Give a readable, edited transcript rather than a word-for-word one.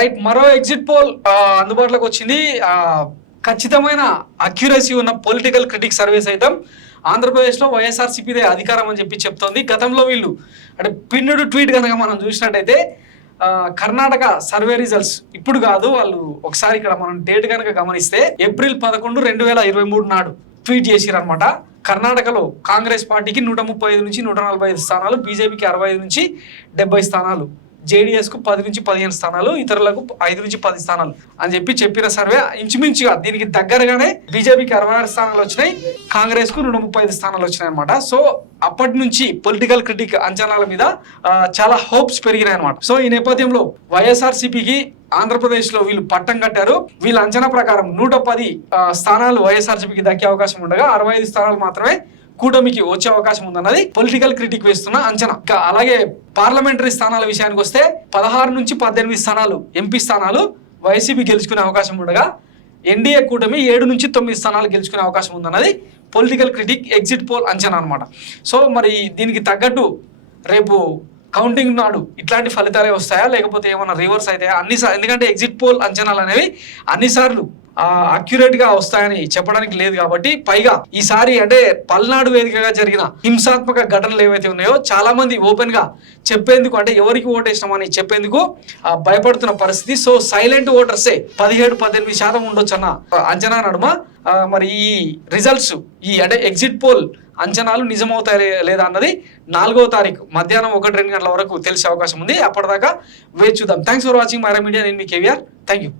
Right, మరో exit poll అందుబాటులోకి వచ్చింది. ఖచ్చితమైన అక్యురసీ ఉన్న పొలిటికల్ క్రిటిక్ సర్వే సైతం ఆంధ్రప్రదేశ్లో వైఎస్ఆర్సీపీదే అధికారం అని చెప్పి చెప్తోంది. గతంలో వీళ్ళు అంటే పిన్నుడు ట్వీట్ కనుక మనం చూసినట్టయితే కర్ణాటక సర్వే రిజల్ట్స్ ఇప్పుడు కాదు, వాళ్ళు ఒకసారి ఇక్కడ మనం డేట్ కనుక గమనిస్తే ఏప్రిల్ 11, 2023 నాడు ట్వీట్ చేసిరనమాట. కర్ణాటకలో కాంగ్రెస్ పార్టీకి 135 నుంచి 145 స్థానాలు, బీజేపీకి 65 నుంచి 70 స్థానాలు, జేడీఎస్కు 10 నుంచి 15 స్థానాలు, ఇతరులకు 5 నుంచి 10 స్థానాలు అని చెప్పిన సర్వే ఇంచుమించుగా దీనికి దగ్గరగానే బీజేపీకి 66 స్థానాలు వచ్చినాయి, కాంగ్రెస్కు 135 స్థానాలు వచ్చినాయి అనమాట. సో అప్పటి నుంచి పొలిటికల్ క్రిటిక్ అంచనాల మీద చాలా హోప్స్ పెరిగినాయి అనమాట. సో ఈ నేపథ్యంలో వైఎస్ఆర్సీపీకి ఆంధ్రప్రదేశ్లో వీళ్ళు పట్టం కట్టారు. వీళ్ళ అంచనా ప్రకారం 110 స్థానాలు వైఎస్ఆర్సీపీకి దక్కే అవకాశం ఉండగా 65 స్థానాలు మాత్రమే కూటమికి వచ్చే అవకాశం ఉందన్నది పొలిటికల్ క్రిటిక్ వేస్తున్న అంచనా. అలాగే పార్లమెంటరీ స్థానాల విషయానికి వస్తే 16 నుంచి 18 స్థానాలు ఎంపీ స్థానాలు వైసీపీ గెలుచుకునే అవకాశం ఉండగా ఎన్డీఏ కూటమి 7 నుంచి 9 స్థానాలు గెలుచుకునే అవకాశం ఉందన్నది పొలిటికల్ క్రిటిక్ ఎగ్జిట్ పోల్ అంచనా అనమాట. సో మరి దీనికి తగ్గట్టు రేపు కౌంటింగ్ నాడు ఇట్లాంటి ఫలితాలే వస్తాయా లేకపోతే ఏమైనా రివర్స్ అవుతాయా ఎందుకంటే ఎగ్జిట్ పోల్ అంచనాలు అనేవి అన్నిసార్లు అక్యురేట్ గా వస్తాయని చెప్పడానికి లేదు కాబట్టి, పైగా ఈసారి అంటే పల్నాడు వేదికగా జరిగిన హింసాత్మక ఘటనలు ఏవైతే ఉన్నాయో చాలా మంది ఓపెన్ గా చెప్పేందుకు అంటే ఎవరికి ఓటేసినామని చెప్పేందుకు భయపడుతున్న పరిస్థితి. సో సైలెంట్ ఓటర్సే 17-18% ఉండొచ్చు అన్న అంచనా నడుమ మరి ఈ రిజల్ట్స్ అంటే ఎగ్జిట్ పోల్ అంచనాలు నిజమవుతాయి లేదా అన్నది 4వ తారీఖు మధ్యాహ్నం 1-2 గంటల వరకు తెలిసే అవకాశం ఉంది. అప్పటిదాకా వేచి చూద్దాం. Thanks for watching Maira media. నేను మీ కేవీఆర్. Thank you.